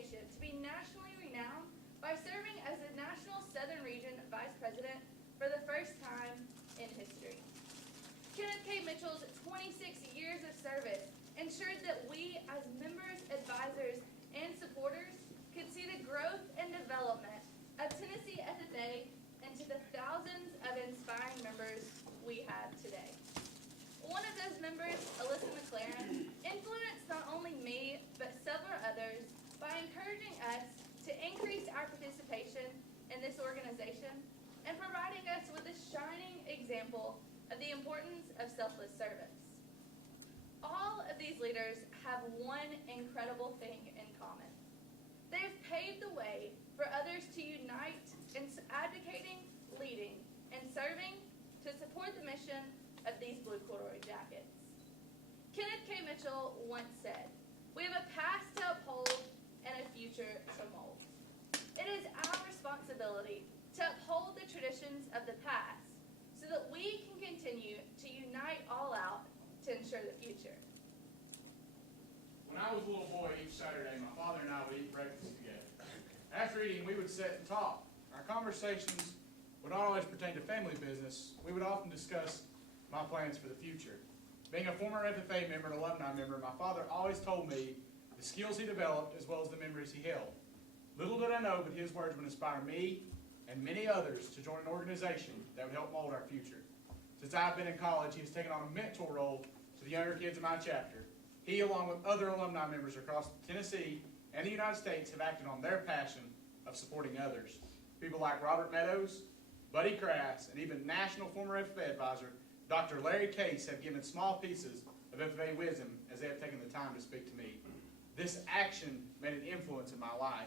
education to be nationally renowned by serving as the National Southern Region Vice President for the first time in history. Kenneth K. Mitchell's 26 years of service ensured that we, as members, advisors, and supporters, could see the growth and development of Tennessee FFA into the thousands of inspiring members we have today. One of those members, Alyssa McLaren, influenced not only me, but several others by encouraging us to increase our participation in this organization and providing us with a shining example of the importance of selfless service. All of these leaders have one incredible thing in common. They have paved the way for others to unite in advocating, leading, and serving to support the mission of these blue corduroy jackets. Kenneth K. Mitchell once said, "We have a past to uphold and a future to mold." It is our responsibility to uphold the traditions of the past so that we can continue to unite all out to ensure the future. When I was a little boy, each Saturday, my father and I would eat breakfast together. After eating, we would sit and talk. Our conversations would not always pertain to family business. We would often discuss my plans for the future. Being a former FFA member and alumni member, my father always told me the skills he developed as well as the memories he held. Little did I know, but his words would inspire me and many others to join an organization that would help mold our future. Since I've been in college, he has taken on a mentor role to the younger kids in my chapter. He, along with other alumni members across Tennessee and the United States, have acted on their passion of supporting others. People like Robert Meadows, Buddy Crass, and even national former FFA advisor Dr. Larry Case have given small pieces of FFA wisdom as they have taken the time to speak to me. This action made an influence in my life.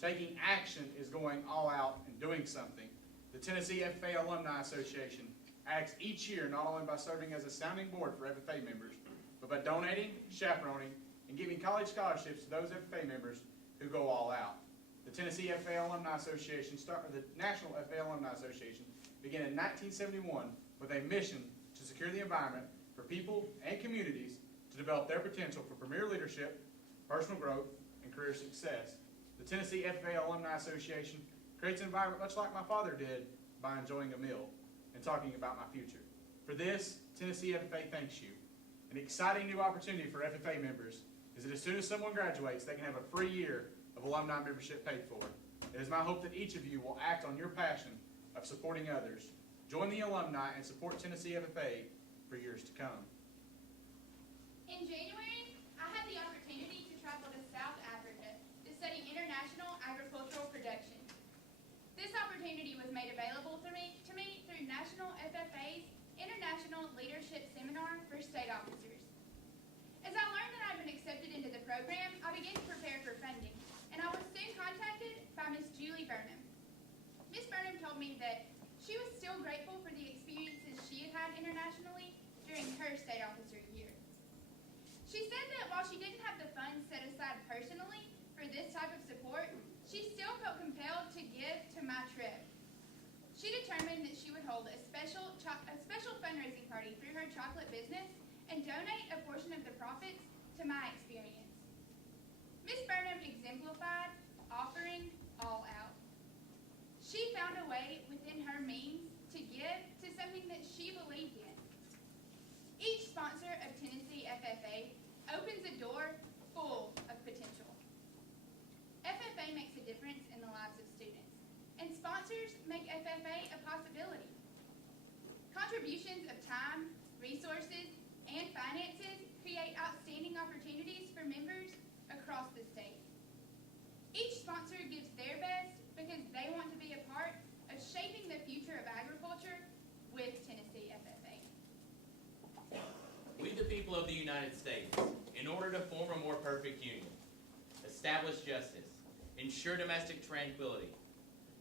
Taking action is going all out and doing something. The Tennessee FFA Alumni Association acts each year not only by serving as a sounding board for FFA members, but by donating, chaperoning, and giving college scholarships to those FFA members who go all out. The Tennessee FFA Alumni Association, the National FFA Alumni Association, began in 1971 with a mission to secure the environment for people and communities to develop their potential for premier leadership, personal growth, and career success. The Tennessee FFA Alumni Association creates an environment much like my father did by enjoying a meal and talking about my future. For this, Tennessee FFA thanks you. An exciting new opportunity for FFA members is that as soon as someone graduates, they can have a free year of alumni membership paid for. It is my hope that each of you will act on your passion of supporting others. Join the alumni and support Tennessee FFA for years to come. In January, I had the opportunity to travel to South Africa to study international agricultural production. This opportunity was made available to me through National FFA's International Leadership Seminar for State Officers. As I learned that I'd been accepted into the program, I began to prepare for funding, and I was soon contacted by Ms. Julie Burnham. Ms. Burnham told me that she was still grateful for the experiences she had had internationally during her state officer year. She said that while she didn't have the funds set aside personally for this type of support, she still felt compelled to give to my trip. She determined that she would hold a special fundraising party through her chocolate business and donate a portion of the profits to my experience. Ms. Burnham exemplified offering all out. She found a way within her means to give to something that she believed in. Each sponsor of Tennessee FFA opens a door full of potential. FFA makes a difference in the lives of students, and sponsors make FFA a possibility. Contributions of time, resources, and finances create outstanding opportunities for members across the state. Each sponsor gives their best because they want to be a part of shaping the future of agriculture with Tennessee FFA. We, the people of the United States, in order to form a more perfect union, establish justice, ensure domestic tranquility,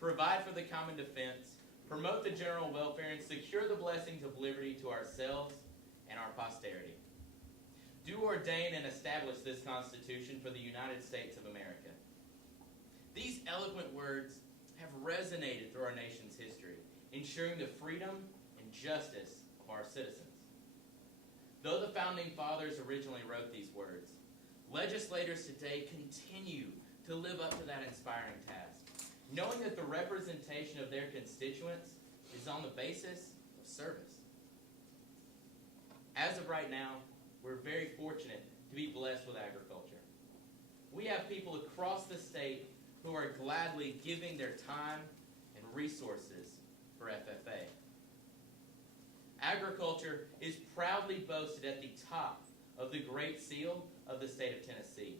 provide for the common defense, promote the general welfare, and secure the blessings of liberty to ourselves and our posterity. Do ordain and establish this Constitution for the United States of America. These eloquent words have resonated through our nation's history, ensuring the freedom and justice of our citizens. Though the Founding Fathers originally wrote these words, legislators today continue to live up to that inspiring task, knowing that the representation of their constituents is on the basis of service. As of right now, we're very fortunate to be blessed with agriculture. We have people across the state who are gladly giving their time and resources for FFA. Agriculture is proudly boasted at the top of the Great Seal of the state of Tennessee.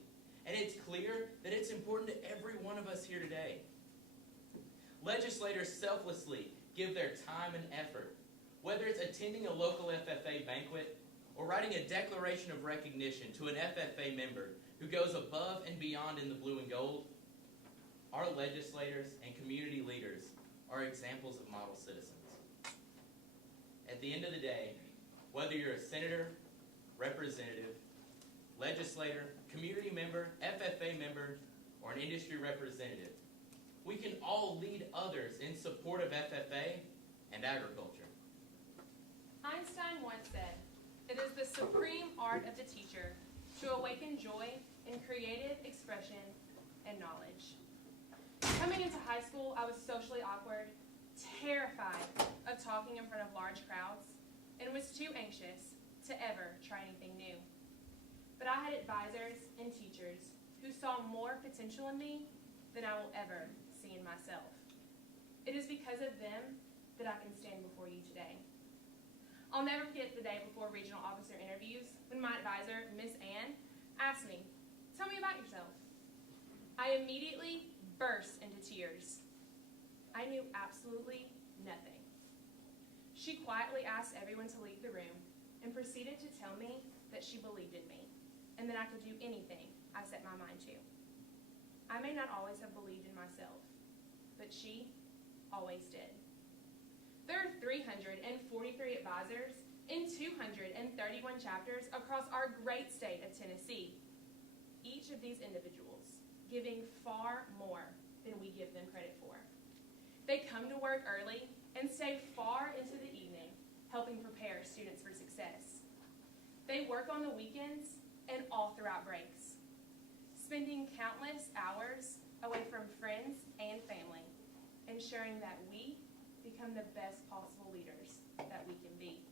And it's clear that it's important to every one of us here today. Legislators selflessly give their time and effort, whether it's attending a local FFA banquet or writing a declaration of recognition to an FFA member who goes above and beyond in the blue and gold. Our legislators and community leaders are examples of model citizens. At the end of the day, whether you're a senator, representative, legislator, community member, FFA member, or an industry representative, we can all lead others in support of FFA and agriculture. Einstein once said, "It is the supreme art of the teacher to awaken joy in creative expression and knowledge." Coming into high school, I was socially awkward, terrified of talking in front of large crowds, and was too anxious to ever try anything new. But I had advisors and teachers who saw more potential in me than I will ever see in myself. It is because of them that I can stand before you today. I'll never forget the day before regional officer interviews when my advisor, Miss Ann, asked me, "Tell me about yourself." I immediately burst into tears. I knew absolutely nothing. She quietly asked everyone to leave the room and proceeded to tell me that she believed in me and that I could do anything I set my mind to. I may not always have believed in myself, but she always did. There are 343 advisors in 231 chapters across our great state of Tennessee. Each of these individuals giving far more than we give them credit for. They come to work early and stay far into the evening, helping prepare students for success. They work on the weekends and all throughout breaks, spending countless hours away from friends and family, ensuring that we become the best possible leaders that we can be.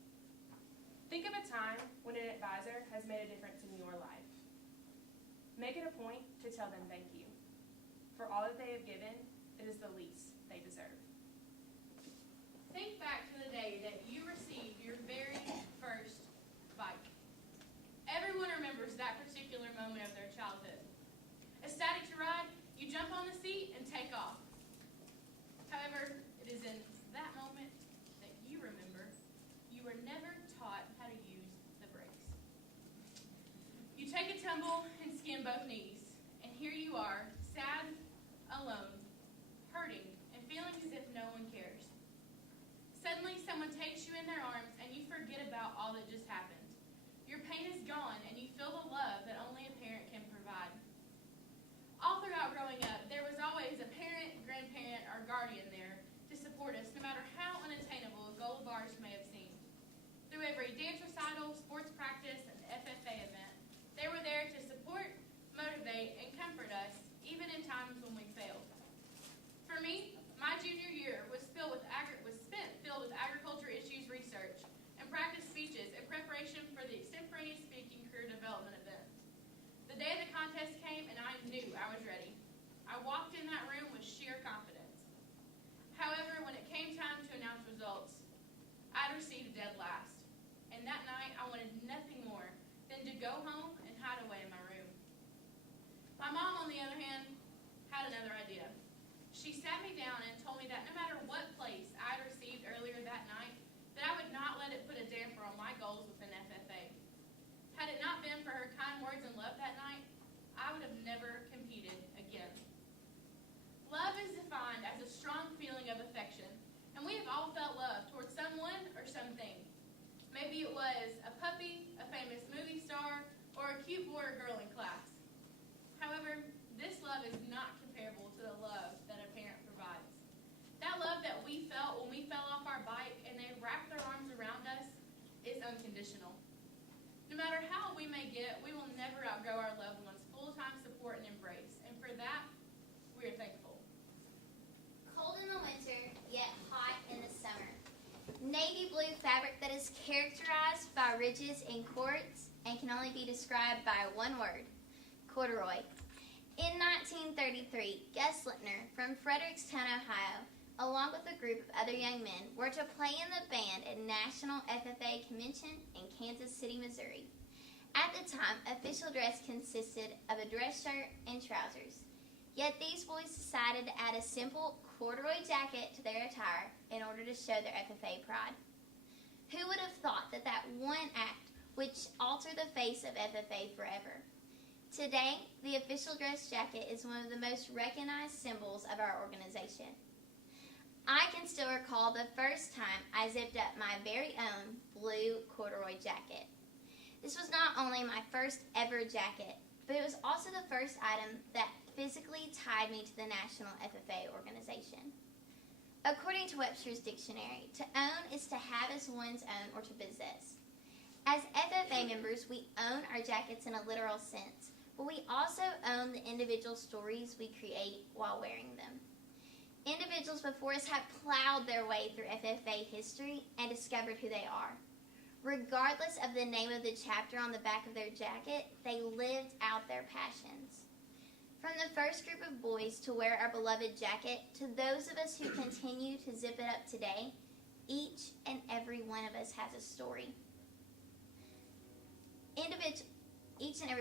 Think of a time when an advisor has made a difference in your life. Make it a point to tell them thank you. For all that they have given, it is the least they deserve. Think back to the day that you received your very first bike. Everyone remembers that particular moment of their childhood. Ecstatic to ride, you jump on the seat and take off. However, it is in that moment that you remember you were never taught how to use the brakes. You take a tumble and skin both knees, and here you are, sad, alone, hurting, and feeling as if no one cares. Suddenly, someone takes you in their arms, and you forget about all that just happened. Your pain is gone, and you feel the love that only a parent can provide. All throughout growing up, there was always a parent, grandparent, or guardian there to support us, no matter how unattainable a goal of ours may have seemed. Through every dance recital, sports practice, and FFA event, they were there to support, motivate, and comfort us, even in times when we failed. For me, my junior year was spent filled with agriculture issues research and practice speeches in preparation for the extemporaneous speaking career development event. The day the contest came, and I knew I was ready. I walked in that room with sheer confidence. characterized by ridges and cords and can only be described by one word, corduroy. In 1933, Gus Lipner from Frederickstown, Ohio, along with a group of other young men, were to play in the band at National FFA Convention in Kansas City, Missouri. At the time, official dress consisted of a dress shirt and trousers. Yet these boys decided to add a simple corduroy jacket to their attire in order to show their FFA pride. Who would have thought that that one act would alter the face of FFA forever? Today, the official dress jacket is one of the most recognized symbols of our organization. I can still recall the first time I zipped up my very own blue corduroy jacket. This was not only my first ever jacket, but it was also the first item that physically tied me to the National FFA organization. According to Webster's Dictionary, to own is to have as one's own or to possess. As FFA members, we own our jackets in a literal sense, but we also own the individual stories we create while wearing them. Individuals before us have plowed their way through FFA history and discovered who they are. Regardless of the name of the chapter on the back of their jacket, they lived out their passions. From the first group of boys to wear our beloved jacket, to those of us who continue to zip it up today, each and every one of us has a story. Each and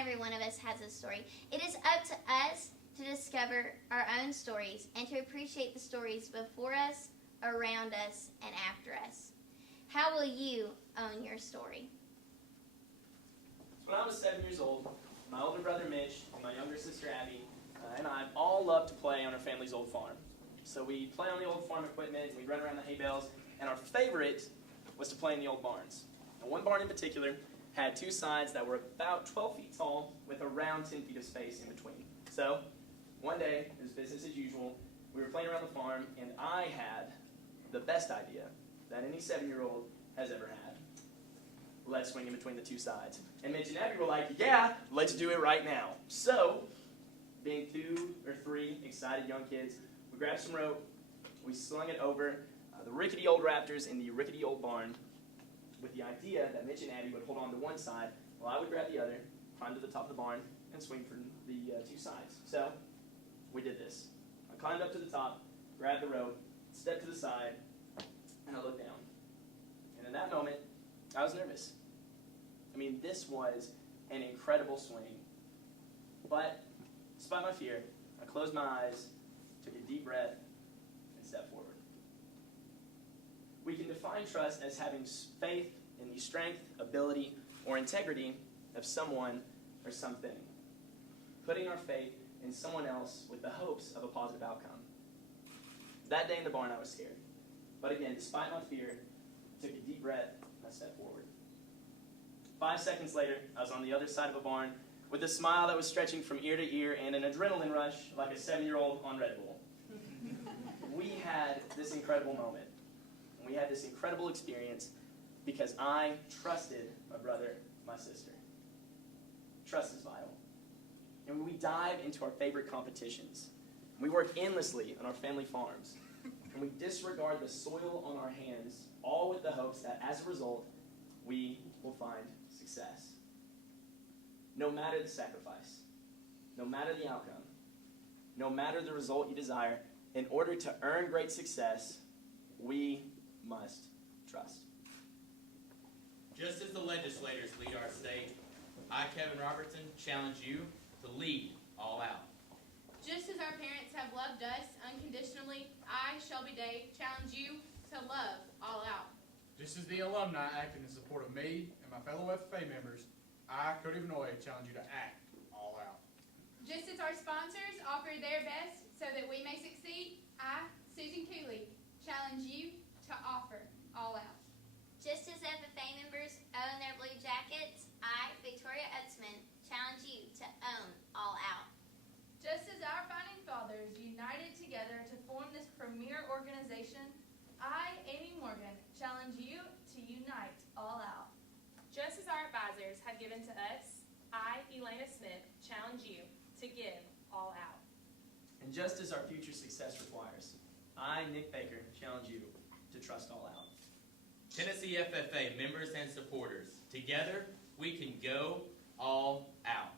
every one of us has a story. It is up to us to discover our own stories and to appreciate the stories before us, around us, and after us. How will you own your story? When I was 7 years old, my older brother Mitch and my younger sister Abby and I all loved to play on our family's old farm. So we'd play on the old farm equipment, we'd run around the hay bales, and our favorite was to play in the old barns. And one barn in particular had two sides that were about 12 feet tall with around 10 feet of space in between. So one day, it was business as usual, we were playing around the farm, and I had the best idea that any 7-year-old has ever had. Let's swing in between the two sides. And Mitch and Abby were like, yeah, let's do it right now. So, being 2 or 3 excited young kids, we grabbed some rope, we slung it over the rickety old rafters in the rickety old barn with the idea that Mitch and Abby would hold on to one side while I would grab the other, climb to the top of the barn, and swing from the two sides. So, we did this. I climbed up to the top, grabbed the rope, stepped to the side, and I looked down. And in that moment, I was nervous. I mean, this was an incredible swing. But, despite my fear, I closed my eyes, took a deep breath, and stepped forward. We can define trust as having faith in the strength, ability, or integrity of someone or something. Putting our faith in someone else with the hopes of a positive outcome. That day in the barn, I was scared. But again, despite my fear, I took a deep breath, and I stepped forward. 5 seconds later, I was on the other side of a barn with a smile that was stretching from ear to ear and an adrenaline rush like a 7-year-old on Red Bull. We had this incredible moment. We had this incredible experience because I trusted my brother, my sister. Trust is vital. And when we dive into our favorite competitions, we work endlessly on our family farms, and we disregard the soil on our hands, all with the hopes that as a result, we will find success. No matter the sacrifice, no matter the outcome, no matter the result you desire, in order to earn great success, we must trust. Just as the legislators lead our state, I, Kevin Robertson, challenge you to lead all out. Just as our parents have loved us unconditionally, I, Shelby Day, challenge you to love all out. Just as the alumni acted in support of me and my fellow FFA members, I, Cody Vanoy, challenge you to act all out. Just as our sponsors offer their best so that we may succeed, I, Susan Cooley, challenge you to offer all out. Just as FFA members own their blue jackets, I, Victoria Utzman, challenge you to own all out. Just as our founding fathers united together to form this premier organization, I, Amy Morgan, challenge you to unite all out. Just as our advisors have given to us, I, Elena Smith, challenge you to give all out. And just as our future success requires, I, Nick Baker, challenge you to trust all out. Tennessee FFA members and supporters, together we can go all out.